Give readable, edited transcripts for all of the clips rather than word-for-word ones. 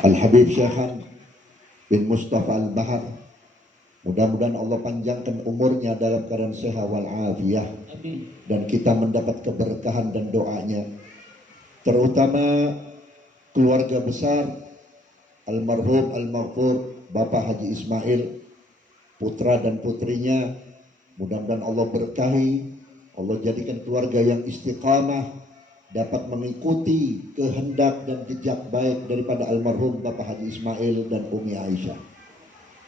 Al-Habib Syekhan bin Mustafa Al-Bahar. Mudah-mudahan Allah panjangkan umurnya dalam keadaan sehat wal-afiyah, dan kita mendapat keberkahan dan doanya. Terutama keluarga besar almarhum al-maghfur Bapak Haji Ismail, putra dan putrinya. Mudah-mudahan Allah berkahi, Allah jadikan keluarga yang istiqamah, dapat mengikuti kehendak dan jejak baik daripada almarhum Bapak Haji Ismail dan Umi Aisyah.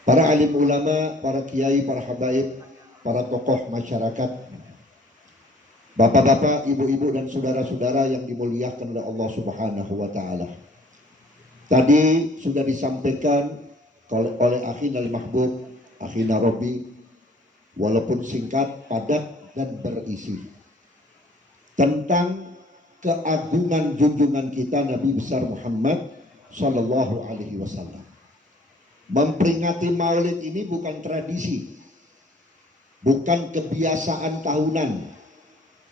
Para alim ulama, para kiai, para habaib, para tokoh masyarakat, bapak-bapak, ibu-ibu dan saudara-saudara yang dimuliakan oleh Allah Subhanahu wa taala. Tadi sudah disampaikan oleh Akhina Al-Mahbub, Akhina Robi, walaupun singkat, padat dan berisi, tentang keagungan junjungan kita Nabi besar Muhammad Sallallahu Alaihi Wasallam. Memperingati Maulid ini bukan tradisi, bukan kebiasaan tahunan,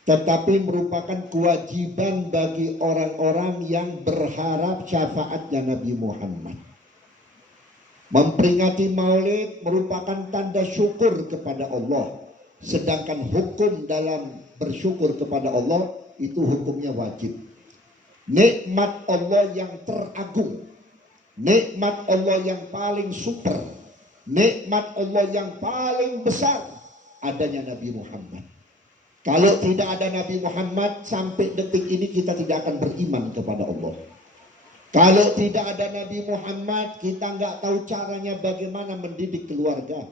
tetapi merupakan kewajiban bagi orang-orang yang berharap syafaatnya Nabi Muhammad. Memperingati Maulid merupakan tanda syukur kepada Allah, sedangkan hukum dalam bersyukur kepada Allah itu hukumnya wajib. Nikmat Allah yang teragung, nikmat Allah yang paling super, nikmat Allah yang paling besar adanya Nabi Muhammad. Kalau tidak ada Nabi Muhammad, sampai detik ini kita tidak akan beriman kepada Allah. Kalau tidak ada Nabi Muhammad, kita nggak tahu caranya bagaimana mendidik keluarga.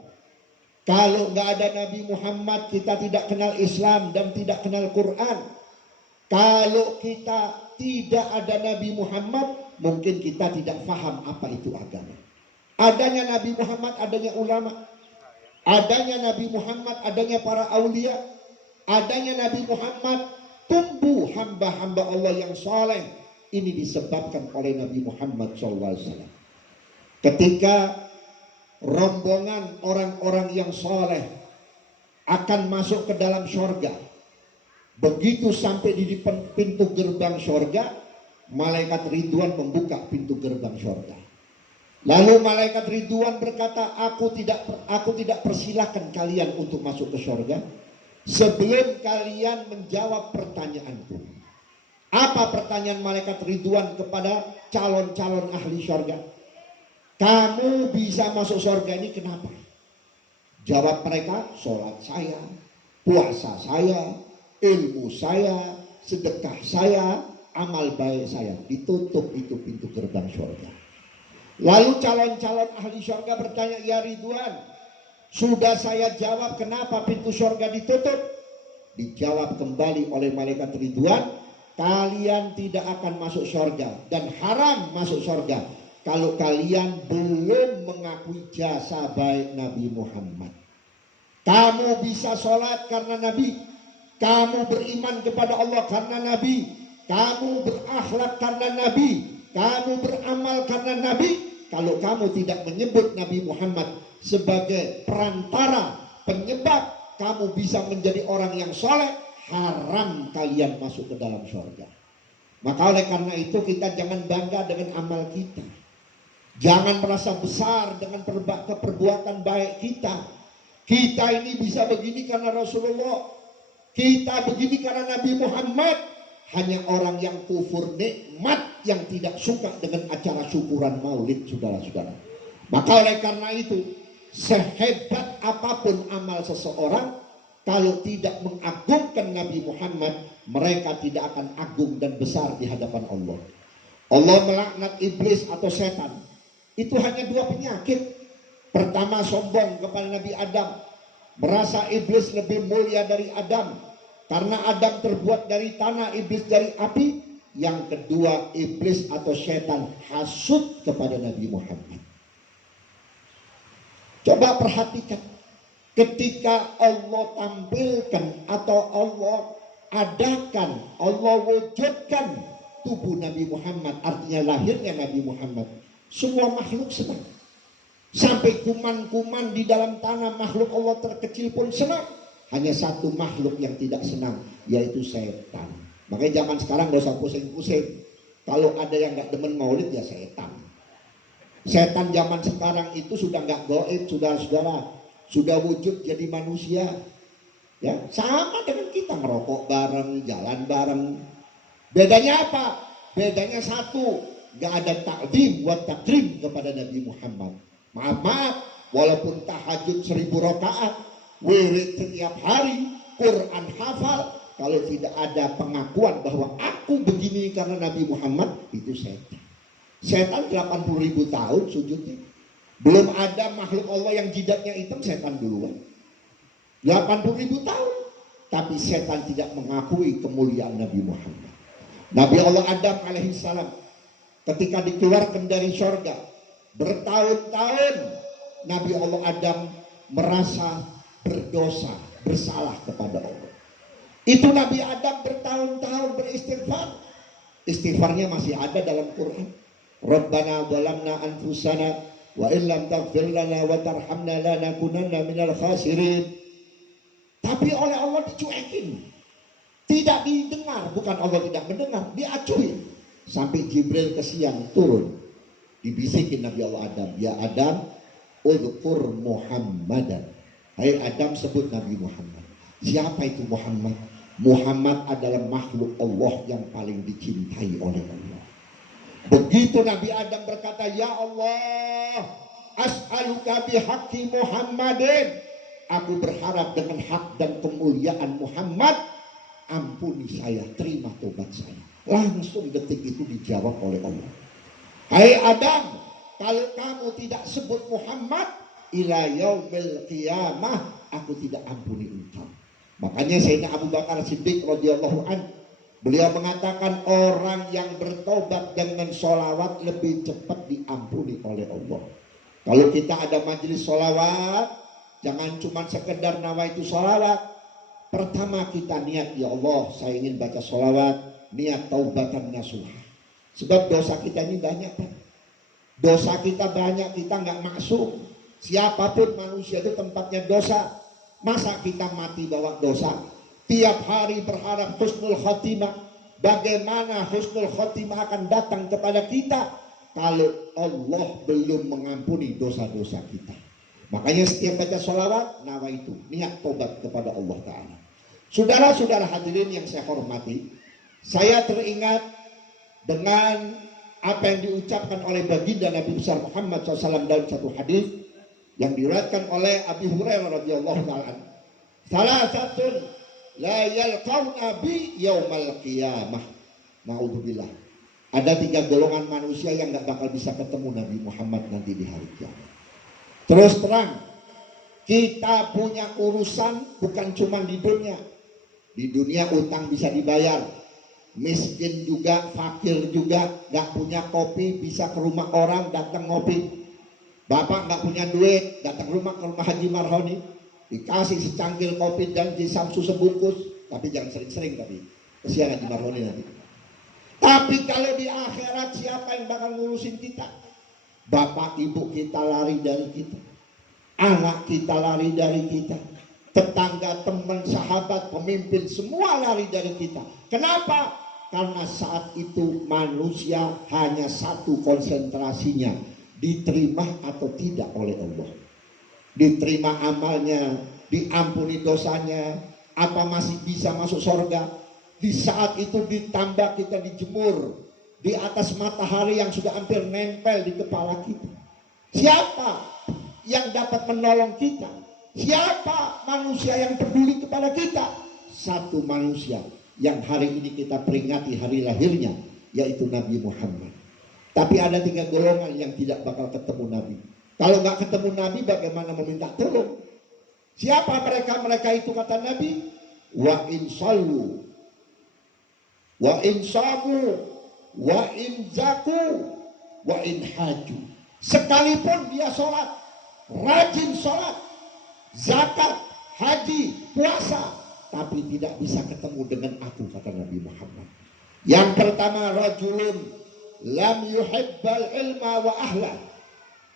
Kalau nggak ada Nabi Muhammad, kita tidak kenal Islam dan tidak kenal Quran. Kalau kita tidak ada Nabi Muhammad, mungkin kita tidak paham apa itu agama. Adanya Nabi Muhammad, adanya ulama. Adanya Nabi Muhammad, adanya para aulia. Adanya Nabi Muhammad, tumbuh hamba-hamba Allah yang saleh. Ini disebabkan oleh Nabi Muhammad SAW. Ketika rombongan orang-orang yang saleh akan masuk ke dalam syurga, begitu sampai di pintu gerbang syurga, malaikat Ridwan membuka pintu gerbang syurga. Lalu malaikat Ridwan berkata, aku tidak persilahkan kalian untuk masuk ke syurga sebelum kalian menjawab pertanyaanku. Apa pertanyaan malaikat Ridwan kepada calon-calon ahli syurga? Kamu bisa masuk syurga ini kenapa? Jawab mereka, sholat saya, puasa saya, ilmu saya, sedekah saya, amal baik saya. Ditutup itu pintu gerbang syurga. Lalu calon-calon ahli syurga bertanya, ya Ridwan, sudah saya jawab, kenapa pintu syurga ditutup? Dijawab kembali oleh malaikat Ridwan, kalian tidak akan masuk syurga dan haram masuk syurga kalau kalian belum mengakui jasa baik Nabi Muhammad. Kamu bisa sholat karena Nabi, kamu beriman kepada Allah karena Nabi, kamu berakhlak karena Nabi, kamu beramal karena Nabi. Kalau kamu tidak menyebut Nabi Muhammad sebagai perantara, penyebab kamu bisa menjadi orang yang soleh, haram kalian masuk ke dalam surga. Maka oleh karena itu kita jangan bangga dengan amal kita. Jangan merasa besar dengan perbuatan baik kita. Kita ini bisa begini karena Rasulullah. Kita begini karena Nabi Muhammad. Hanya orang yang kufur nikmat, yang tidak suka dengan acara syukuran maulid, saudara-saudara. Maka oleh karena itu, sehebat apapun amal seseorang, kalau tidak mengagungkan Nabi Muhammad, mereka tidak akan agung dan besar di hadapan Allah. Allah melaknat iblis atau setan. Itu hanya dua penyakit. Pertama, sombong kepada Nabi Adam. Merasa iblis lebih mulia dari Adam. Karena Adam terbuat dari tanah, iblis dari api. Yang kedua, iblis atau setan hasud kepada Nabi Muhammad. Coba perhatikan. Ketika Allah tampilkan atau Allah adakan, Allah wujudkan tubuh Nabi Muhammad, artinya lahirnya Nabi Muhammad, semua makhluk senang. Sampai kuman-kuman di dalam tanah, makhluk Allah terkecil pun senang. Hanya satu makhluk yang tidak senang, yaitu setan. Makanya zaman sekarang gak usah pusing-pusing. Kalau ada yang gak demen maulid, ya setan. Setan zaman sekarang itu sudah nggak goib, saudara-saudara, sudah wujud jadi manusia. Ya, sama dengan kita ngerokok bareng, jalan bareng. Bedanya apa? Bedanya satu, nggak ada takdim buat takrim kepada Nabi Muhammad. Maaf, walaupun tahajud 1000 rakaat, wirid setiap hari, Quran hafal, kalau tidak ada pengakuan bahwa aku begini karena Nabi Muhammad, itu setan. Setan 80.000 tahun sujudnya. Belum ada makhluk Allah yang jidatnya hitam, setan duluan. 80.000 tahun. Tapi setan tidak mengakui kemuliaan Nabi Muhammad. Nabi Allah Adam alaihissalam ketika dikeluarkan dari surga, bertahun-tahun Nabi Allah Adam merasa berdosa, bersalah kepada Allah. Itu Nabi Adam bertahun-tahun beristighfar. Istighfarnya masih ada dalam Quran. Rabbana zalamna anfusana wa illam taghfir lana wa tarhamna lanakunanna minal khasirin. Tapi oleh Allah dicuekin. Tidak didengar, bukan Allah tidak mendengar, diacuin. Sampai Jibril kesian turun. Dibisikin Nabi Allah Adam, ya Adam, udhkur Muhammadan. Hai Adam, sebut Nabi Muhammad. Siapa itu Muhammad? Muhammad adalah makhluk Allah yang paling dicintai oleh Allah. Begitu Nabi Adam berkata, ya Allah, as'aluka bihaqqi Muhammadin. Aku berharap dengan hak dan kemuliaan Muhammad, ampuni saya, terima tobat saya. Langsung detik itu dijawab oleh Allah. Hai Adam, kalau kamu tidak sebut Muhammad, ila yaumil qiyamah, aku tidak ampuni engkau. Makanya Sayyidina Abu Bakar Siddiq radhiyallahu anhu, beliau mengatakan orang yang bertobat dengan sholawat lebih cepat diampuni oleh Allah. Kalau kita ada majelis sholawat, jangan cuma sekedar nawaitu sholawat. Pertama kita niat, ya Allah saya ingin baca sholawat, niat taubatan nasuha. Sebab dosa kita ini banyak Pak. Dosa kita banyak, kita nggak maksum. Siapapun manusia itu tempatnya dosa. Masa kita mati bawa dosa? Tiap hari berharap husnul khotimah. Bagaimana husnul khotimah akan datang kepada kita kalau Allah belum mengampuni dosa-dosa kita? Makanya setiap baca sholawat, nawaitu, niat tobat kepada Allah Ta'ala. Saudara-saudara hadirin yang saya hormati, saya teringat dengan apa yang diucapkan oleh baginda Nabi besar Muhammad SAW dalam satu hadis yang diriwayatkan oleh Abi Hurairah radhiyallahu ta'ala. Salah satu la yalqauna bi yaumal qiyamah. Naudzubillah. Ada 3 golongan manusia yang nggak bakal bisa ketemu Nabi Muhammad nanti di hari kiamat. Terus terang, kita punya urusan bukan cuma di dunia. Di dunia utang bisa dibayar, miskin juga, fakir juga, nggak punya kopi bisa ke rumah orang datang ngopi. Bapak nggak punya duit, datang ke rumah Haji Marhoni, dikasih secangkir kopi dan di samsu sebungkus, tapi jangan sering-sering, tapi kesian Haji Marhoni nanti. Tapi kalau di akhirat siapa yang bakal ngurusin kita? Bapak ibu kita lari dari kita, anak kita lari dari kita, tetangga, teman, sahabat, pemimpin semua lari dari kita. Kenapa? Karena saat itu manusia hanya satu konsentrasinya, diterima atau tidak oleh Allah. Diterima amalnya, diampuni dosanya, apa masih bisa masuk surga. Di saat itu ditambah kita dijemur di atas matahari yang sudah hampir nempel di kepala kita. Siapa yang dapat menolong kita? Siapa manusia yang peduli kepada kita? Satu manusia yang hari ini kita peringati hari lahirnya, yaitu Nabi Muhammad. Tapi ada 3 golongan yang tidak bakal ketemu Nabi. Kalau nggak ketemu Nabi, bagaimana meminta tolong? Siapa mereka? Mereka itu kata Nabi, wa in sallu, wa in samu, wa in zaku, wa in haju. Sekalipun dia sholat, rajin sholat, zakat, haji, puasa, tapi tidak bisa ketemu dengan aku, kata Nabi Muhammad. Yang pertama, rajulun lam yuhibbal ilma wa ahla.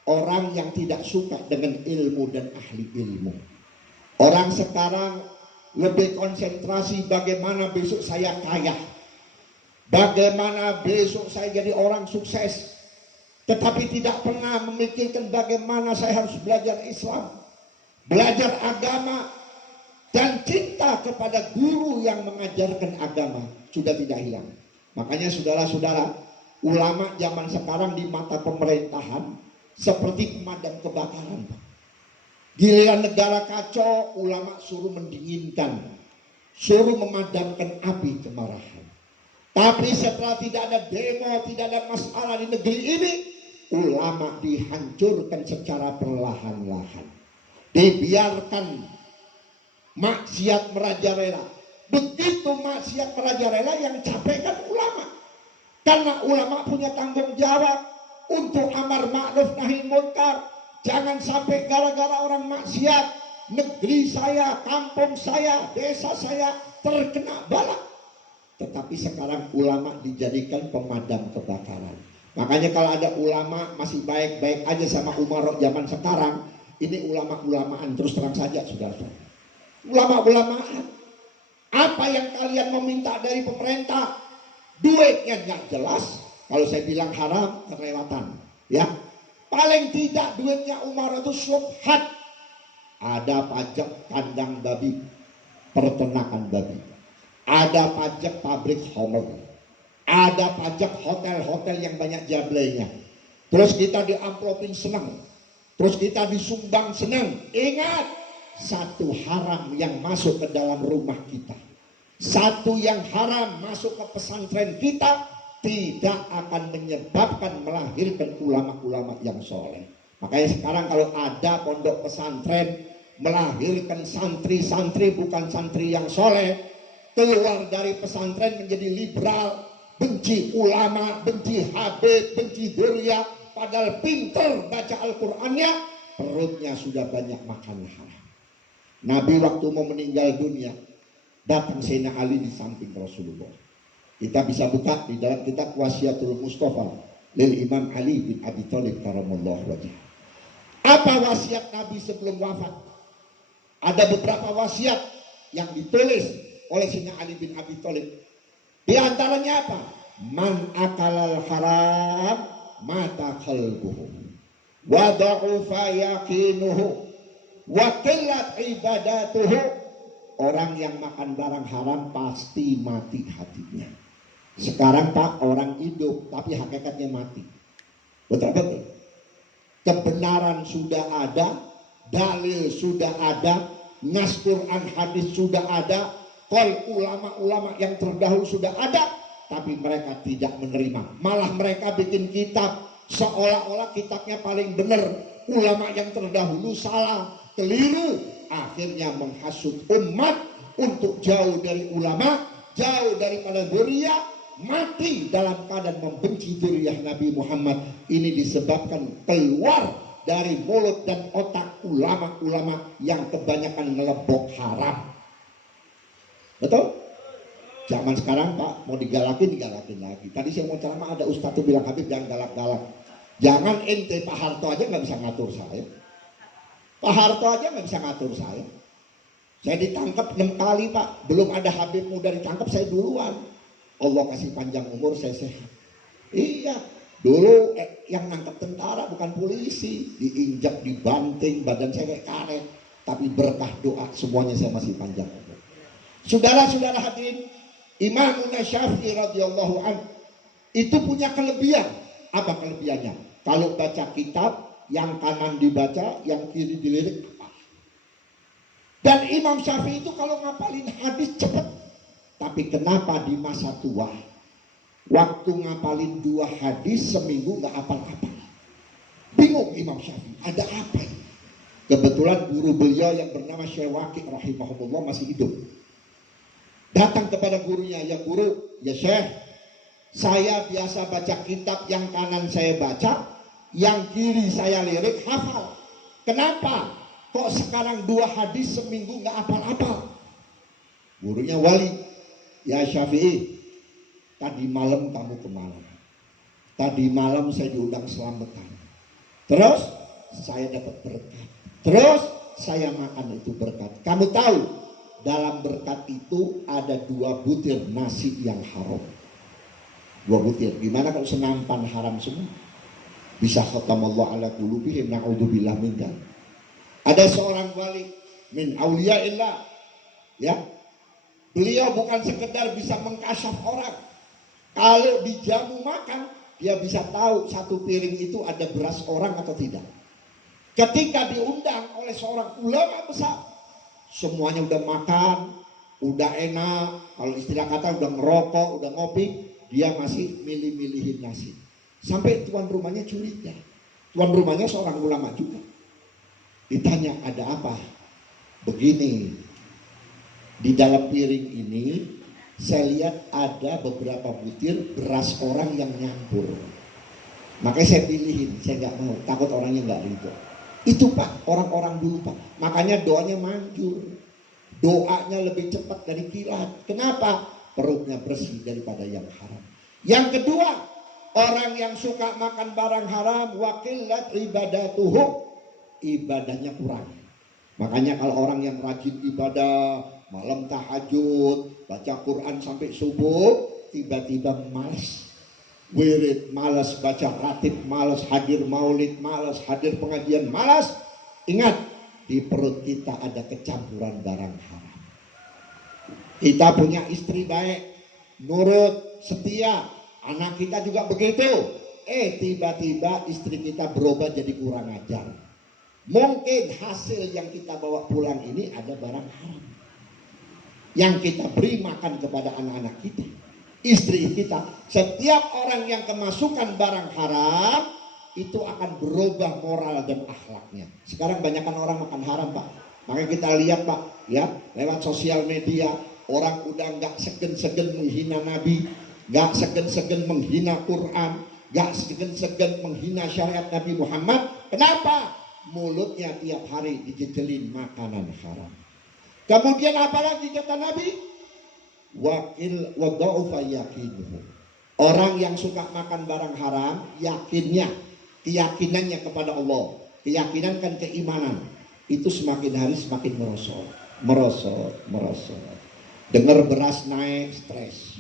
Orang yang tidak suka dengan ilmu dan ahli ilmu. Orang sekarang lebih konsentrasi bagaimana besok saya kaya, bagaimana besok saya jadi orang sukses. tetapi tidak pernah memikirkan bagaimana saya harus belajar Islam, belajar agama, dan cinta kepada guru yang mengajarkan agama sudah tidak hilang. Makanya saudara-saudara, ulama zaman sekarang di mata pemerintahan seperti pemadam kebakaran. Giliran negara kacau, ulama suruh mendinginkan, suruh memadamkan api kemarahan. Tapi setelah tidak ada demo, tidak ada masalah di negeri ini, ulama dihancurkan secara perlahan-lahan. Dibiarkan maksiat merajalela. Begitu maksiat merajalela, yang capek kan ulama. Karena ulama punya tanggung jawab untuk amar ma'ruf nahi munkar. Jangan sampai gara-gara orang maksiat, negeri saya, kampung saya, desa saya terkena bala. Tetapi sekarang ulama dijadikan pemadam kebakaran. Makanya kalau ada ulama masih baik-baik aja sama umarok zaman sekarang, ini ulama-ulamaan, terus terang saja saudara-saudara. Ulama-ulamaan. Apa yang kalian meminta dari pemerintah? Duitnya nggak jelas. Kalau saya bilang haram, kelewatan. Ya, paling tidak duitnya Umar itu subhat. Ada pajak kandang babi, peternakan babi. Ada pajak pabrik Homer. Ada pajak hotel-hotel yang banyak jablenya. Terus kita diamplopin senang. Terus kita disumbang senang. Ingat, satu haram yang masuk ke dalam rumah kita, satu yang haram masuk ke pesantren kita, tidak akan menyebabkan melahirkan ulama-ulama yang soleh. Makanya sekarang kalau ada pondok pesantren melahirkan santri-santri bukan santri yang soleh, keluar dari pesantren menjadi liberal, benci ulama, benci habib, benci duria, padahal pinter baca Al-Qur'annya, perutnya sudah banyak makan haram. Nabi waktu mau meninggal dunia, datang Sayyidina Ali di samping Rasulullah. Kita bisa buka di dalam kitab Wasiatul Mustafa lil Imam Ali bin Abi Thalib karamallahu wajhah. Apa wasiat Nabi sebelum wafat? Ada beberapa wasiat yang ditulis oleh Sayyidina Ali bin Abi Thalib. Di antaranya apa? Man akalal haram mata qalbuhu wa da'ufa yaqinuhu wa qillat ibadatuhu. Orang yang makan barang haram pasti mati hatinya. Sekarang Pak, orang hidup tapi hakikatnya mati. Betul-betul. Kebenaran sudah ada, dalil sudah ada, nas Quran hadis sudah ada, qaul ulama-ulama yang terdahulu sudah ada, tapi mereka tidak menerima. Malah mereka bikin kitab seolah-olah kitabnya paling benar. Ulama yang terdahulu salah, keliru, akhirnya menghasut umat untuk jauh dari ulama, jauh daripada dzurriyyah, mati dalam keadaan membenci dzurriyyah Nabi Muhammad. Ini disebabkan keluar dari mulut dan otak ulama-ulama yang kebanyakan ngelebok haram. Betul? Zaman sekarang Pak mau digalakin lagi. Tadi saya mau ceramah, ada ustaz tuh bilang, Habib jangan galak-galak. Jangan ente Pak Harto aja nggak bisa ngatur saya. Pak Harto aja nggak bisa ngatur saya. Saya ditangkap 6 kali Pak. Belum ada Habib muda ditangkap, saya duluan. Allah kasih panjang umur, saya sehat. Iya. Dulu yang nangkap tentara bukan polisi. Diinjak, dibanting, badan saya kayak karet. Tapi berkah doa semuanya saya masih panjang umur. Saudara-saudara hadirin, Imam Syafi'i radhiyallahu anhu itu punya kelebihan. Apa kelebihannya? Kalau baca kitab, yang kanan dibaca, yang kiri dilirik. Dan Imam Syafi'i itu kalau ngapalin hadis cepat. Tapi kenapa di masa tua, waktu ngapalin 2 hadis seminggu nggak apal-apal? Bingung Imam Syafi'i, ada apa ini? Kebetulan guru beliau yang bernama Syekh Waqi' rahimahullah masih hidup. Datang kepada gurunya, ya guru, ya Syekh, saya biasa baca kitab, yang kanan saya baca, yang kiri saya lirik, hafal. Kenapa? Kok sekarang 2 hadis seminggu nggak apal-apal? Gurunya wali, ya Syafi'i, tadi malam kamu kemana? Tadi malam saya diundang selamatan. Terus saya dapat berkat. Terus saya makan itu berkat. Kamu tahu, dalam berkat itu ada 2 butir nasi yang haram. 2 butir. Gimana kalau senampan haram semua? Bisa khatamallahu ala qulubihim, na'udzubillah min dzalik. Ada seorang wali min auliyaillah, ya. Beliau bukan sekedar bisa mengkasyaf orang. Kalau dijamu makan, dia bisa tahu satu piring itu ada beras orang atau tidak. Ketika diundang oleh seorang ulama besar, semuanya udah makan, udah enak, kalau istilah kata udah ngerokok, udah ngopi, dia masih milih-milihin nasi. Sampai tuan rumahnya curiga. Tuan rumahnya seorang ulama juga. Ditanya, ada apa? Begini, di dalam piring ini saya lihat ada beberapa butir beras orang yang nyampur. Makanya saya pilihin, saya nggak mau, takut orangnya nggak ridho. Itu Pak, orang-orang dulu Pak. Makanya doanya manjur. Doanya lebih cepat dari kilat. Kenapa? Perutnya bersih daripada yang haram. Yang kedua, orang yang suka makan barang haram, wakilat ibadatuhu, ibadahnya kurang. Makanya kalau orang yang rajin ibadah, malam tahajud, baca Quran sampai subuh, tiba-tiba malas wirid, malas baca ratib, malas hadir maulid, malas hadir pengajian, malas. Ingat, di perut kita ada kecampuran barang haram. Kita punya istri baik, nurut, setia, anak kita juga begitu. Tiba-tiba istri kita berubah jadi kurang ajar. Mungkin hasil yang kita bawa pulang ini ada barang haram yang kita beri makan kepada anak-anak kita, istri kita. Setiap orang yang kemasukan barang haram itu akan berubah moral dan akhlaknya. Sekarang banyakkan orang makan haram Pak. Makanya kita lihat Pak, ya, lewat sosial media, orang udah nggak segen-segen menghina Nabi, nggak segen-segen menghina Quran, nggak segen-segen menghina syariat Nabi Muhammad. Kenapa? Mulutnya tiap hari dijejelin makanan haram. Kemudian apalagi kata Nabi? Wakil wada'ufa yakinuhu. Orang yang suka makan barang haram, yakinnya, keyakinannya kepada Allah, keyakinan kan keimanan, itu semakin hari semakin merosot. Dengar beras naik, stres.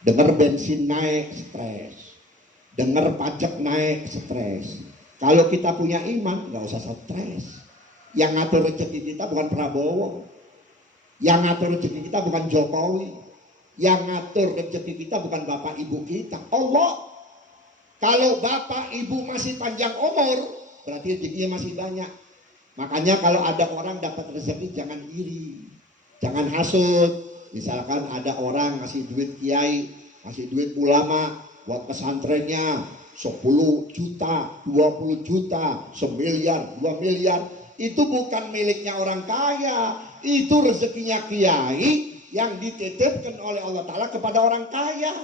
Dengar bensin naik, stres. Dengar pajak naik, stres. Kalau kita punya iman, nggak usah stres. Yang ngatur rezeki kita bukan Prabowo, yang ngatur rezeki kita bukan Jokowi, yang ngatur rezeki kita bukan bapak ibu kita, Allah. Kalau bapak ibu masih panjang umur, berarti rezekinya masih banyak. Makanya kalau ada orang dapat rezeki, jangan iri, jangan hasut. Misalkan ada orang ngasih duit kiai, ngasih duit ulama buat pesantrennya 10 juta, 20 juta, 1 miliar, 2 miliar. Itu bukan miliknya orang kaya, itu rezekinya kiai yang dititipkan oleh Allah Ta'ala kepada orang kaya.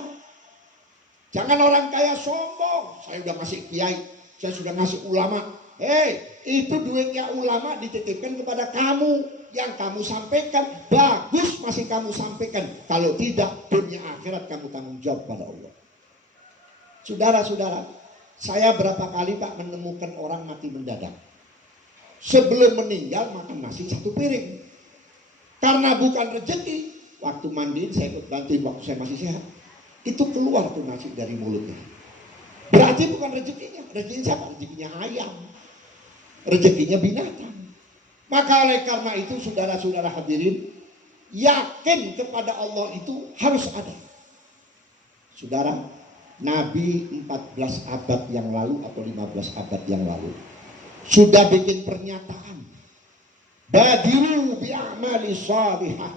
Jangan orang kaya sombong, saya sudah ngasih kiai, saya sudah ngasih ulama. Itu duitnya ulama dititipkan kepada kamu, yang kamu sampaikan bagus masih kamu sampaikan. Kalau tidak, dunia akhirat kamu tanggung jawab pada Allah. Saudara-saudara, saya berapa kali Pak menemukan orang mati mendadak. Sebelum meninggal makan nasi 1 piring. Karena bukan rezeki, waktu mandiin saya ikut bantuin waktu saya masih sehat. Itu keluar tuh nasi dari mulutnya. Berarti bukan rezekinya. Rezekinya siapa? Rezekinya ayam. Rezekinya binatang. Maka oleh karena itu saudara-saudara hadirin, yakin kepada Allah itu harus ada. Saudara, Nabi 14 abad yang lalu atau 15 abad yang lalu sudah bikin pernyataan, badiru bi'amali salihah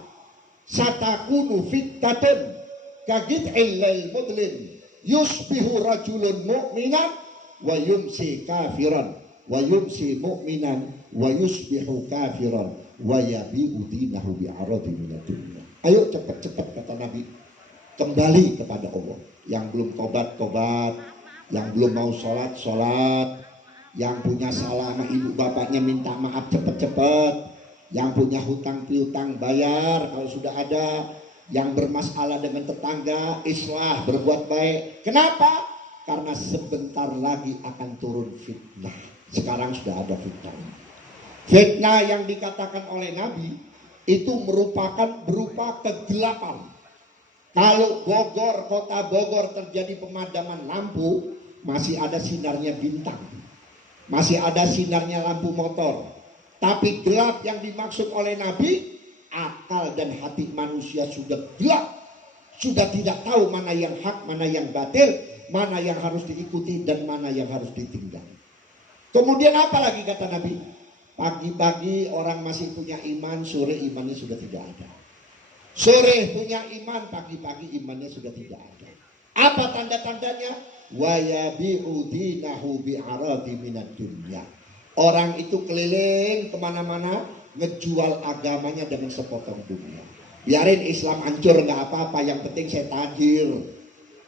satakunu fittatun kagid'il lail mudlin yusbihu rajulun mu'minan wa yumsi kafiran wa yumsi mu'minan wa yusbihu kafiran wa yabi'u dinahu bi'aradi minad dunya. Ayo cepat-cepat kata Nabi, kembali kepada Allah. Yang belum tobat, yang belum mau sholat, yang punya salah sama ibu bapaknya minta maaf cepet-cepet, yang punya hutang piutang bayar kalau sudah ada, yang bermasalah dengan tetangga islah, berbuat baik. Kenapa? Karena sebentar lagi akan turun fitnah. Sekarang sudah ada fitnah. Fitnah yang dikatakan oleh Nabi itu merupakan berupa kegelapan. Kalau Bogor, kota Bogor terjadi pemadaman lampu, masih ada sinarnya bintang, masih ada sinarnya lampu motor. Tapi gelap yang dimaksud oleh Nabi, akal dan hati manusia sudah gelap, sudah tidak tahu mana yang hak, mana yang batil, mana yang harus diikuti dan mana yang harus ditinggal. Kemudian apa lagi kata Nabi? Pagi-pagi orang masih punya iman, sore imannya sudah tidak ada. Sore punya iman, pagi-pagi imannya sudah tidak ada. Apa tanda-tandanya? Wa yabi'u dinahu bi'aradi minad dunya. Orang itu keliling kemana-mana ngejual agamanya dengan sepotong dunia. Biarin Islam hancur nggak apa-apa, yang penting saya tajir.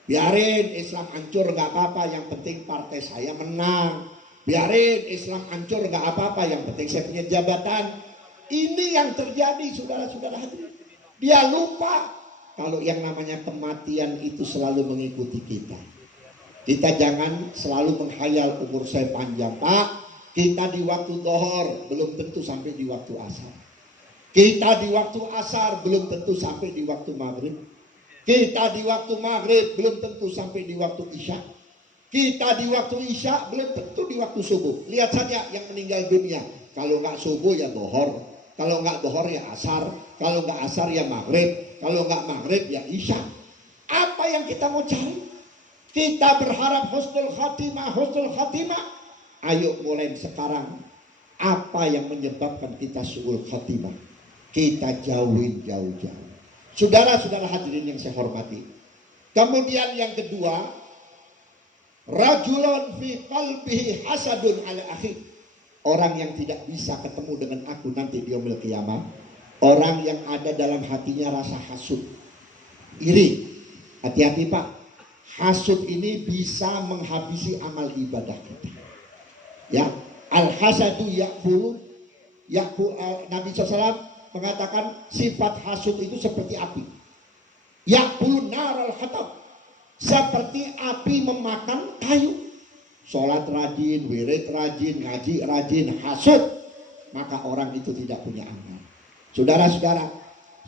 Biarin Islam hancur nggak apa-apa, yang penting partai saya menang. Biarin Islam hancur nggak apa-apa, yang penting saya punya jabatan. Ini yang terjadi, saudara-saudara hadirin. Dia lupa kalau yang namanya kematian itu selalu mengikuti kita. Kita jangan selalu menghayal umur saya panjang, Pak. Kita di waktu zuhur belum tentu sampai di waktu asar. Kita di waktu asar belum tentu sampai di waktu maghrib. Kita di waktu maghrib belum tentu sampai di waktu isya. Kita di waktu isya belum tentu di waktu subuh. Lihat saja yang meninggal dunia. Kalau nggak subuh ya zuhur. Kalau nggak zuhur ya asar. Kalau nggak asar ya maghrib. Kalau nggak maghrib ya isya. Apa yang kita mau cari? Kita berharap husnul khatimah, husnul khatimah. Ayo mulai sekarang. Apa yang menyebabkan kita su'ul khatimah? Kita jauhin jauh-jauh. Saudara-saudara hadirin yang saya hormati. Kemudian yang kedua, rajulun fi qalbihi hasadun ala akhi. Orang yang tidak bisa ketemu dengan aku nanti di yaumil qiyamah. Orang yang ada dalam hatinya rasa hasud, iri. Hati-hati Pak. Hasud ini bisa menghabisi amal ibadah kita. Ya, al-hasadu ya'kulu. Nabi SAW mengatakan sifat hasud itu seperti api. Ya'kulu naral hatab. Seperti api memakan kayu. Sholat rajin, wirid rajin, ngaji rajin, hasud, maka orang itu tidak punya amal. Saudara-saudara,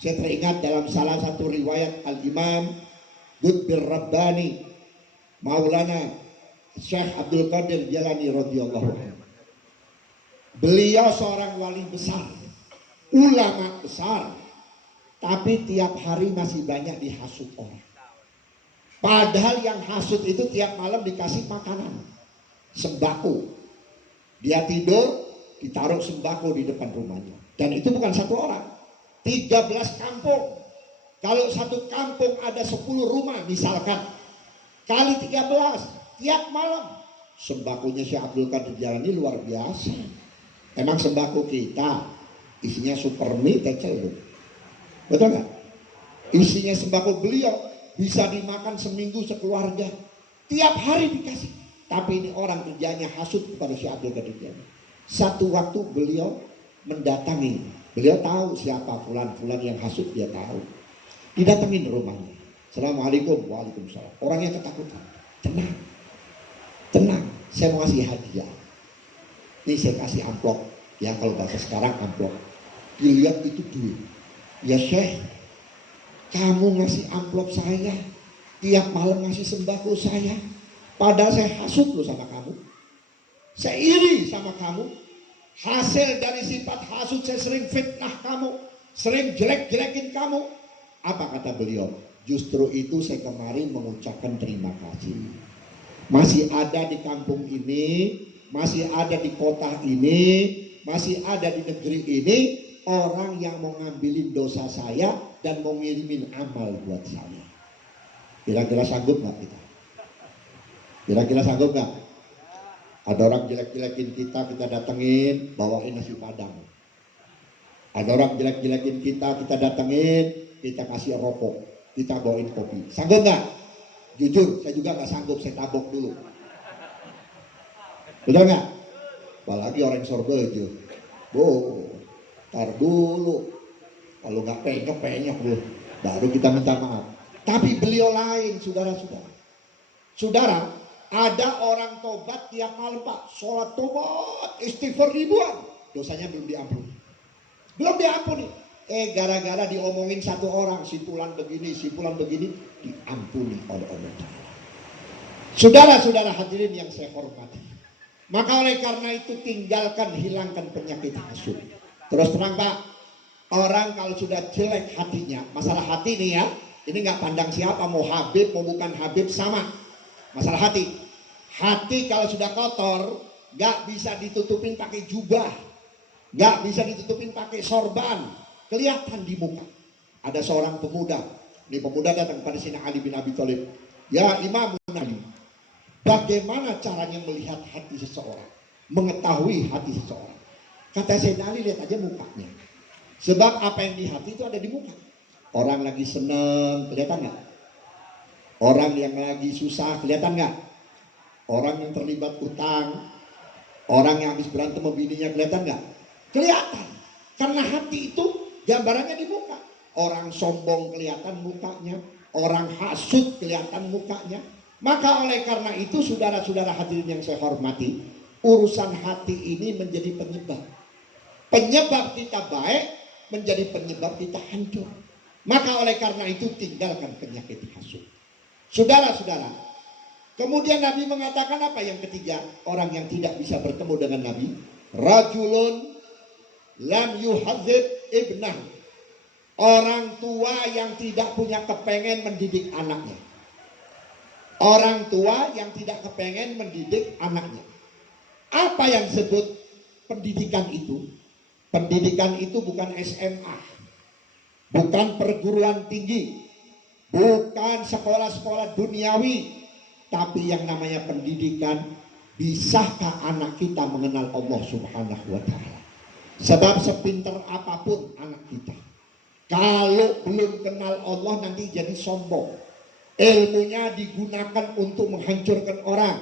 saya teringat dalam salah satu riwayat Al-Imam Qutbir Rabbani Maulana Syekh Abdul Qadir Jalani radhiyallahu anhu. Beliau seorang wali besar, ulama besar, tapi tiap hari masih banyak dihasut orang. Padahal yang hasut itu tiap malam dikasih makanan, sembako. Dia tidur, ditaruh sembako di depan rumahnya. Dan itu bukan satu orang, 13 kampung. Kalau satu kampung ada 10 rumah misalkan, kali 13, tiap malam. Sembakonya Syekh Abdul Qadir Jalani luar biasa. Emang sembako kita isinya supermi, tecel. Betul nggak? Isinya sembako beliau bisa dimakan seminggu sekeluarga. Tiap hari dikasih. Tapi ini orang kerjanya hasut kepada Syekh Abdul Qadir Jalani. Satu waktu beliau mendatangi. Beliau tahu siapa fulan-fulan yang hasut, dia tahu. Didatengin rumahnya. Assalamualaikum. Waalaikumsalam. Orangnya ketakutan. Tenang. Tenang. Saya mau kasih hadiah. Ini saya kasih amplop. Ya kalau bahasa sekarang amplop. Dilihat itu duit. Ya Syekh, kamu ngasih amplop saya, tiap malam ngasih sembako saya, padahal saya hasut loh sama kamu, saya iri sama kamu. Hasil dari sifat hasut saya sering fitnah kamu, sering jelek-jelekin kamu. Apa kata beliau? Justru itu saya kemarin mengucapkan terima kasih. Masih ada di kampung ini, masih ada di kota ini, masih ada di negeri ini orang yang mau ngambilin dosa saya dan mau ngirimin amal buat saya. Kira-kira sanggup nggak kita? Kira-kira sanggup nggak? Ada orang jelek-jelekin kita datengin, bawain nasi padang. Ada orang jelek-jelekin kita datengin, kita kasih rokok, kita bawain kopi. Sanggup nggak? Jujur, saya juga nggak sanggup, saya tabok dulu. Betul nggak? Apalagi orang Sorbejo. Tar dulu. Kalau nggak penyok dulu, baru kita minta maaf. Tapi beliau lain, saudara-saudara. Saudara, ada orang tobat tiap malam Pak, sholat tobat, istighfar ribuan, dosanya belum diampuni. Belum diampuni. Gara-gara diomongin satu orang, simpulan begini, diampuni oleh Allah Ta'ala. Saudara-saudara hadirin yang saya hormati, maka oleh karena itu tinggalkan, hilangkan penyakit hasud. Terus terang Pak, orang kalau sudah jelek hatinya, masalah hati nih ya, ini nggak pandang siapa, mau Habib mau bukan Habib sama, masalah hati. Hati kalau sudah kotor, nggak bisa ditutupin pakai jubah, nggak bisa ditutupin pakai sorban, kelihatan di muka. Ada seorang pemuda, ini pemuda datang pada Sayyidina Ali bin Abi Thalib, ya Imam Ali, bagaimana caranya melihat hati seseorang, mengetahui hati seseorang? Kata Sayyidina Ali, lihat aja mukanya. Sebab apa yang di hati itu ada di muka. Orang lagi seneng, kelihatan nggak? Orang yang lagi susah, kelihatan nggak? Orang yang terlibat utang, orang yang habis berantem sama bininya, kelihatan nggak? Kelihatan. Karena hati itu gambarannya di muka. Orang sombong kelihatan mukanya, orang hasud kelihatan mukanya. Maka oleh karena itu saudara-saudara hadirin yang saya hormati, urusan hati ini menjadi penyebab. Penyebab kita baik menjadi penyebab kita hancur. Maka oleh karena itu tinggalkan penyakit hasud. Saudara-saudara, kemudian Nabi mengatakan apa yang ketiga? Orang yang tidak bisa bertemu dengan Nabi, rajulun lam yuhadzib ibnah. Orang tua yang tidak punya kepengen mendidik anaknya. Orang tua yang tidak kepengen mendidik anaknya. Apa yang disebut pendidikan itu? Pendidikan itu bukan SMA, bukan perguruan tinggi, bukan sekolah-sekolah duniawi, tapi yang namanya pendidikan, bisakah anak kita mengenal Allah Subhanahu wa Ta'ala? Sebab sepinter apapun anak kita, kalau belum kenal Allah nanti jadi sombong. Ilmunya digunakan untuk menghancurkan orang.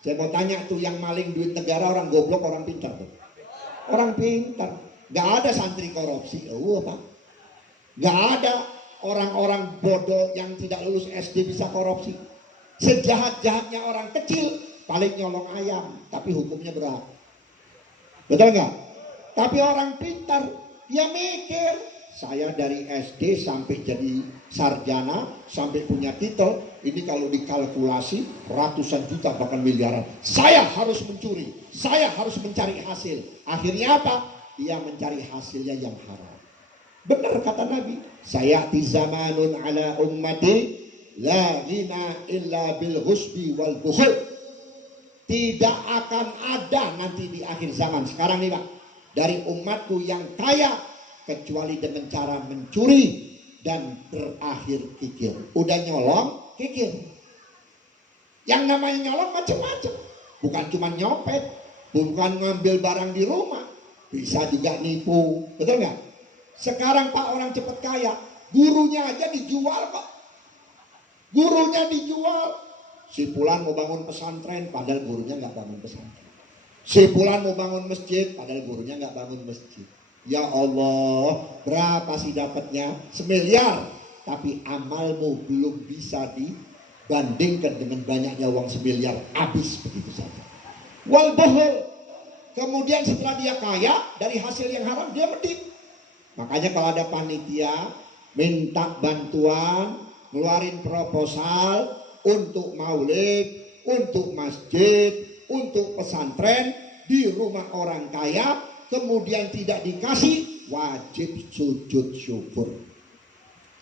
Saya mau tanya tuh, yang maling duit negara orang goblok, orang pintar tuh? Orang pintar. Gak ada santri korupsi. Pak. Gak ada orang-orang bodoh yang tidak lulus SD bisa korupsi. Sejahat-jahatnya orang kecil paling nyolong ayam, tapi hukumnya berat. Betul nggak? Tapi orang pintar, dia mikir, saya dari SD sampai jadi sarjana, sampai punya titel, ini kalau dikalkulasi ratusan juta bahkan miliaran. Saya harus mencuri, saya harus mencari hasil. Akhirnya apa? Dia mencari hasilnya yang haram. Benar kata Nabi, sayati zamanun ala ummati la ghina illa bil husbi wal bukhul. Tidak akan ada nanti di akhir zaman sekarang nih Pak, dari umatku yang kaya kecuali dengan cara mencuri dan berakhir kikir. Udah nyolong, kikir. Yang namanya nyolong macam-macam, bukan cuma nyopet, bukan ngambil barang di rumah, bisa juga nipu. Betul nggak? Sekarang Pak, orang cepat kaya, gurunya aja dijual kok. Gurunya dijual. Si Fulan mau bangun pesantren, padahal gurunya nggak bangun pesantren. Si Fulan mau bangun masjid, padahal gurunya nggak bangun masjid. Ya Allah, berapa sih dapatnya? 1 miliar. Tapi amalmu belum bisa dibandingkan dengan banyaknya uang 1 miliar. Habis begitu saja. Wal buhul. Kemudian setelah dia kaya, dari hasil yang haram dia medit. Makanya kalau ada panitia minta bantuan, ngeluarin proposal untuk maulid, untuk masjid, untuk pesantren di rumah orang kaya, kemudian tidak dikasih, wajib sujud syukur.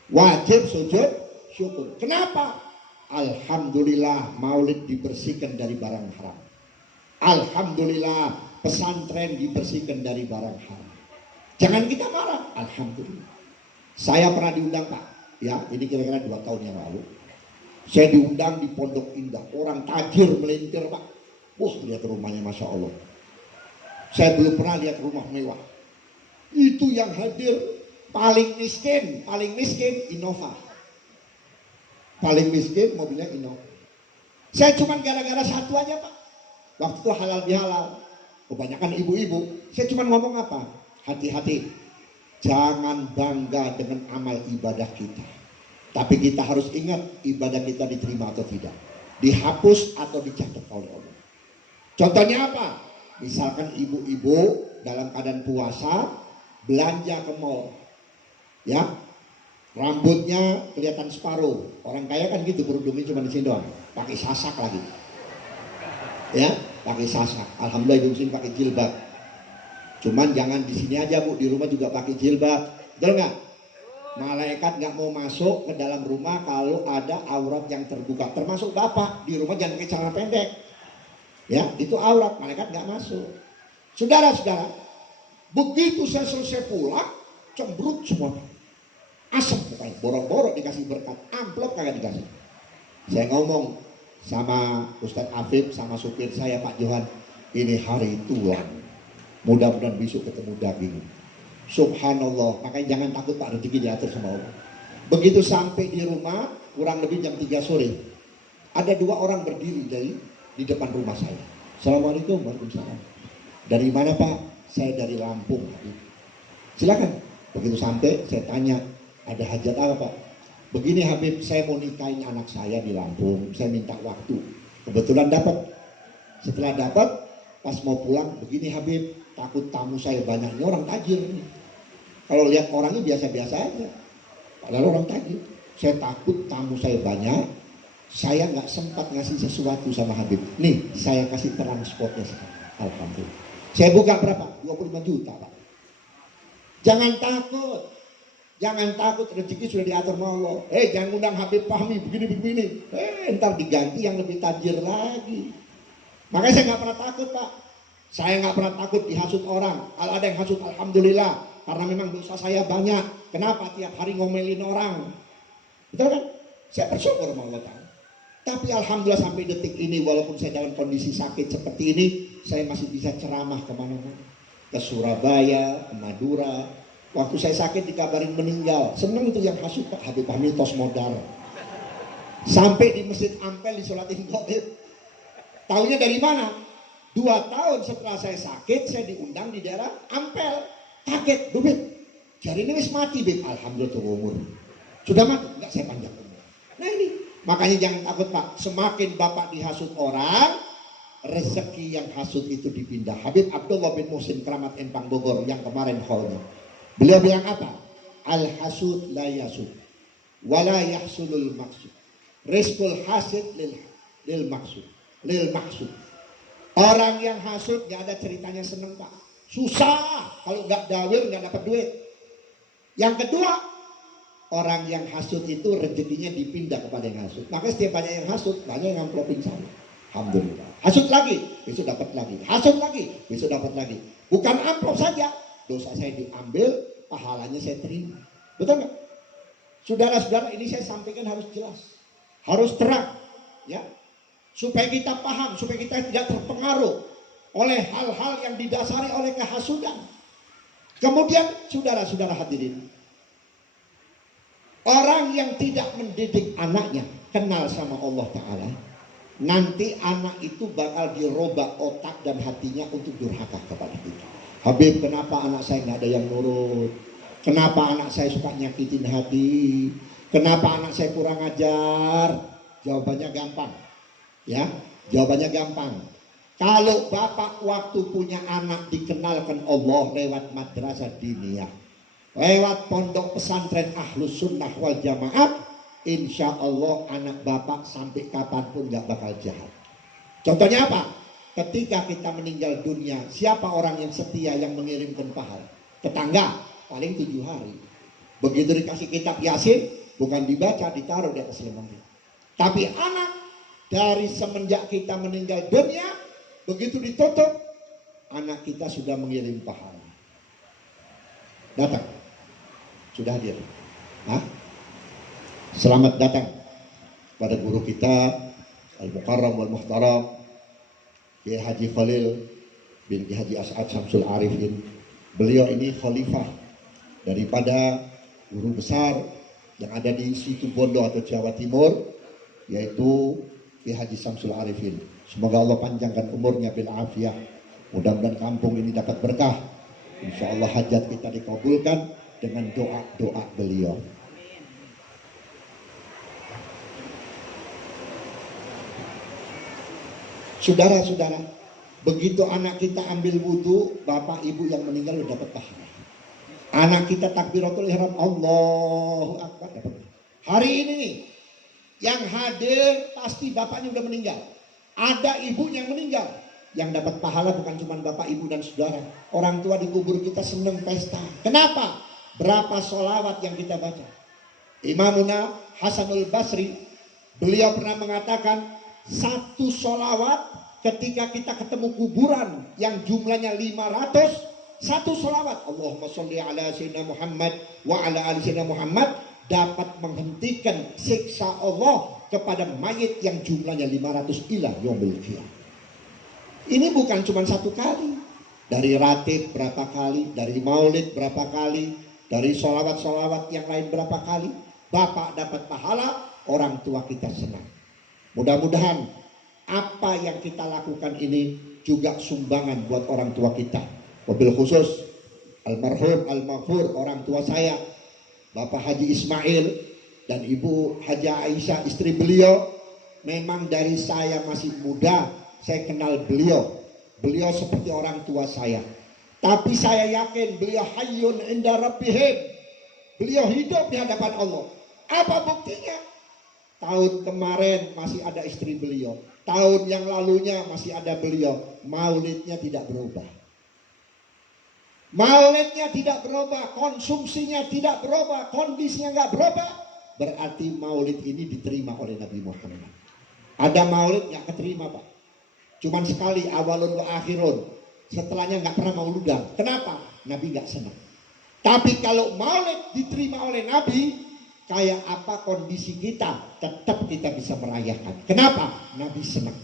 Wajib sujud syukur. Kenapa? Alhamdulillah maulid dibersihkan dari barang haram. Alhamdulillah pesantren dibersihkan dari barang haram. Jangan kita marah. Alhamdulillah. Saya pernah diundang Pak, ya ini kira-kira 2 tahun yang lalu. Saya diundang di Pondok Indah, orang tajir melintir Pak. Wah, lihat rumahnya Masya Allah. Saya belum pernah lihat rumah mewah. Itu yang hadir paling miskin Innova. Paling miskin mobilnya Innova. Saya cuma gara-gara satu aja Pak. Waktu itu halal bihalal, kebanyakan ibu-ibu. Saya cuma ngomong apa? Hati-hati, jangan bangga dengan amal ibadah kita. Tapi kita harus ingat ibadah kita diterima atau tidak, dihapus atau dicatat oleh Allah. Contohnya apa? Misalkan ibu-ibu dalam keadaan puasa belanja ke mall, ya, Rambutnya kelihatan separuh. Orang kaya kan gitu, kerudungnya cuma di sini doang. Pakai sasak lagi. Ya, pakai sasak. Alhamdulillah di sini pakai jilbab. Cuman jangan di sini aja Bu, di rumah juga pakai jilbab. Betul nggak? Malaikat nggak mau masuk ke dalam rumah kalau ada aurat yang terbuka. Termasuk bapak di rumah jangan pakai celana pendek. Ya, itu aurat. Malaikat nggak masuk. Saudara-saudara, begitu saya selesai pulang, cemberut semua. Asem bukan, borok-borok dikasih berkat, amplop kagak dikasih. Saya ngomong sama Ustadz Afif sama supir saya Pak Johan, ini hari tulang, mudah-mudahan besok ketemu daging. Subhanallah, makanya jangan takut Pak, rezeki diatur sama Allah. Begitu sampai di rumah, kurang lebih jam 3 sore, ada 2 orang berdiri di depan rumah saya. Assalamualaikum, waalaikumsalam. Dari mana Pak? Saya dari Lampung. Silakan. Begitu sampai, saya tanya, ada hajat apa Pak? Begini Habib, saya mau nikahin anak saya di Lampung, saya minta waktu. Kebetulan dapat. Setelah dapat, pas mau pulang, begini Habib, takut tamu saya banyak. Ini orang tajir. Kalau lihat orangnya biasa-biasa aja. Padahal orang tajir. Saya takut tamu saya banyak, saya nggak sempat ngasih sesuatu sama Habib. Nih, saya kasih transportnya sekarang. Alhamdulillah. Saya buka berapa? 25 juta Pak. Jangan takut. Jangan takut, rezeki sudah diatur sama Allah. Jangan undang Habib Fahmi begini-begini. Ntar diganti yang lebih tajir lagi. Makanya saya nggak pernah takut Pak. Saya nggak pernah takut dihasut orang. Kalau ada yang hasut, alhamdulillah. Karena memang dosa saya banyak. Kenapa tiap hari ngomelin orang? Betul kan? Saya bersyukur sama Allah Ta'ala. Tapi alhamdulillah sampai detik ini, walaupun saya dalam kondisi sakit seperti ini, saya masih bisa ceramah kemana-mana. Ke Surabaya, ke Madura. Waktu saya sakit dikabarin meninggal. Seneng tuh yang hasut Pak Habib Fahmi tos modal. Sampai di Masjid Ampel disolatin Gaib. Taunya dari mana? 2 tahun setelah saya sakit, saya diundang di daerah Ampel. Kaget, Bib. Jari ini wis mati, Bib. Alhamdulillah tuh umur. Sudah mati? Enggak, saya panjang umur. Nah ini, makanya jangan takut Pak. Semakin Bapak dihasut orang, rezeki yang hasut itu dipindah. Habib Abdullah bin Muhsin Keramat Empang Bogor yang kemarin haulnya. Beliau bilang apa? Al-hasud la yasud wala yahsulul maksud. Rizqul hasid lil maksud. Lil maksud. Orang yang hasud gak ada ceritanya seneng Pak. Susah. Kalau gak dawil gak dapat duit. Yang kedua, orang yang hasud itu rezekinya dipindah kepada yang hasud. Maka setiap banyak yang hasud, banyak yang amplopin saya. Alhamdulillah. Hasud lagi, besok dapat lagi. Hasud lagi, besok dapat lagi. Bukan amplop saja. Dosa saya diambil, pahalanya saya terima. Betul nggak? Saudara-saudara, ini saya sampaikan harus jelas, harus terang, ya, supaya kita paham, supaya kita tidak terpengaruh oleh hal-hal yang didasari oleh kehasudan. Kemudian, saudara-saudara hadirin, orang yang tidak mendidik anaknya kenal sama Allah Ta'ala, nanti anak itu bakal dirobak otak dan hatinya untuk durhaka kepada kita. Habib, kenapa anak saya nggak ada yang nurut? Kenapa anak saya suka nyakitin hati? Kenapa anak saya kurang ajar? Jawabannya gampang. Ya, jawabannya gampang. Kalau Bapak waktu punya anak dikenalkan Allah lewat madrasah diniyah, lewat pondok pesantren Ahlus Sunnah wal Jamaah, insya Allah anak Bapak sampai kapanpun nggak bakal jahat. Contohnya apa? Ketika kita meninggal dunia, siapa orang yang setia yang mengirimkan pahala? Tetangga, paling 7 hari. Begitu dikasih kitab Yasin, bukan dibaca, ditaruh di atas lemari. Tapi anak, dari semenjak kita meninggal dunia, begitu ditutup, anak kita sudah mengirim pahala. Datang, sudah hadir. Selamat datang pada guru kita, Al-Mukarram wal-Muhtaram, Kiai Haji Khalil bin Kiai Haji As'ad Syamsul Arifin. Beliau ini khalifah daripada guru besar yang ada di Situbondo atau Jawa Timur, yaitu Kiai Haji Syamsul Arifin. Semoga Allah panjangkan umurnya bil afiyah. Mudah-mudahan kampung ini dapat berkah. Insya Allah hajat kita dikabulkan dengan doa-doa beliau. Saudara-saudara, begitu anak kita ambil wudhu, bapak ibu yang meninggal udah dapat pahala. Anak kita takbiratul ihram, Allahu Akbar. Hari ini yang hadir pasti bapaknya udah meninggal. Ada ibunya yang meninggal. Yang dapat pahala bukan cuma bapak, ibu, dan saudara. Orang tua di kubur kita senang pesta. Kenapa? Berapa sholawat yang kita baca. Imamuna Hasanul Basri, beliau pernah mengatakan, satu sholawat ketika kita ketemu kuburan yang jumlahnya 500, satu sholawat Allahumma sholli ala sayyidina Muhammad wa ala ali sayyidina Muhammad dapat menghentikan siksa Allah kepada mayit yang jumlahnya 500 ila yaumil qiyamah. Ini bukan cuma satu kali. Dari ratib berapa kali, dari maulid berapa kali, dari sholawat-sholawat yang lain berapa kali. Bapak dapat pahala, orang tua kita senang. Mudah-mudahan apa yang kita lakukan ini juga sumbangan buat orang tua kita. Wabil khusus almarhum al-maghfur, orang tua saya, Bapak Haji Ismail dan Ibu Haji Aisyah, istri beliau. Memang dari saya masih muda, saya kenal beliau. Beliau seperti orang tua saya. Tapi saya yakin beliau hayyun inda rabbihim. Beliau hidup di hadapan Allah. Apa buktinya? Tahun kemarin masih ada istri beliau. Tahun yang lalunya masih ada beliau. Maulidnya tidak berubah. Maulidnya tidak berubah. Konsumsinya tidak berubah. Kondisinya nggak berubah. Berarti maulid ini diterima oleh Nabi Muhammad. Ada maulid nggak keterima, Pak. Cuman sekali, awalun wa akhirun. Setelahnya nggak pernah mauludan. Kenapa? Nabi nggak senang. Tapi kalau maulid diterima oleh Nabi, kayak apa kondisi kita, tetap kita bisa merayakan. Kenapa? Nabi senang.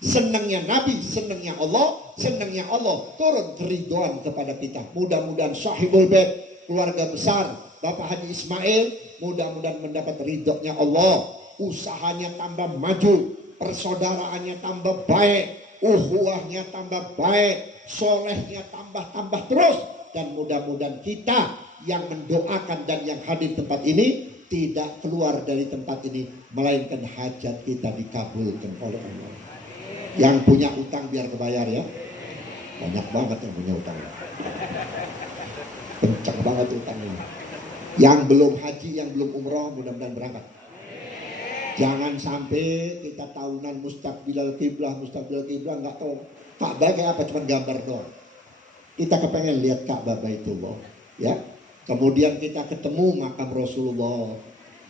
Senangnya Nabi, senangnya Allah turun keridhaan kepada kita. Mudah-mudahan sahibul bait, keluarga besar Bapak Haji Ismail, mudah-mudahan mendapat ridhonya Allah. Usahanya tambah maju, persaudaraannya tambah baik, ukhuwahnya tambah baik, solehnya tambah terus. Dan mudah-mudahan kita yang mendoakan dan yang hadir tempat ini tidak keluar dari tempat ini melainkan hajat kita dikabulkan oleh Allah. Yang punya utang biar kebayar ya. Banyak banget yang punya utang. Kencang banget utangnya. Yang belum haji, yang belum umroh, mudah-mudahan berangkat. Jangan sampai kita tahunan mustaqbilal kiblah nggak tahu Ka'bah kayak apa, cuma gambar doang. Kita kepengen lihat Ka'bah Baitullah, ya. Kemudian kita ketemu makam Rasulullah.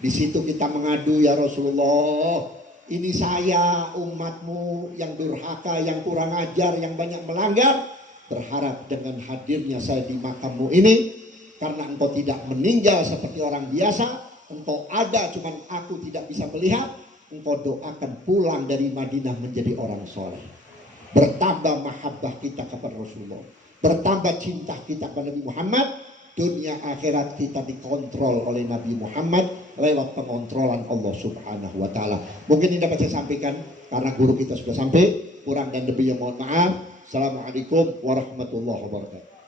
Di situ kita mengadu, ya Rasulullah, ini saya umatmu yang durhaka, yang kurang ajar, yang banyak melanggar. Berharap dengan hadirnya saya di makammu ini, karena engkau tidak meninggal seperti orang biasa, engkau ada, cuman aku tidak bisa melihat. Engkau doakan pulang dari Madinah menjadi orang soleh. Bertambah mahabbah kita kepada Rasulullah, bertambah cinta kita kepada Nabi Muhammad. Dunia akhirat kita dikontrol oleh Nabi Muhammad lewat pengontrolan Allah Subhanahu wa Ta'ala. Mungkin ini dapat saya sampaikan karena guru kita sudah sampai. Kurang dan lebihnya mohon maaf. Assalamualaikum warahmatullahi wabarakatuh.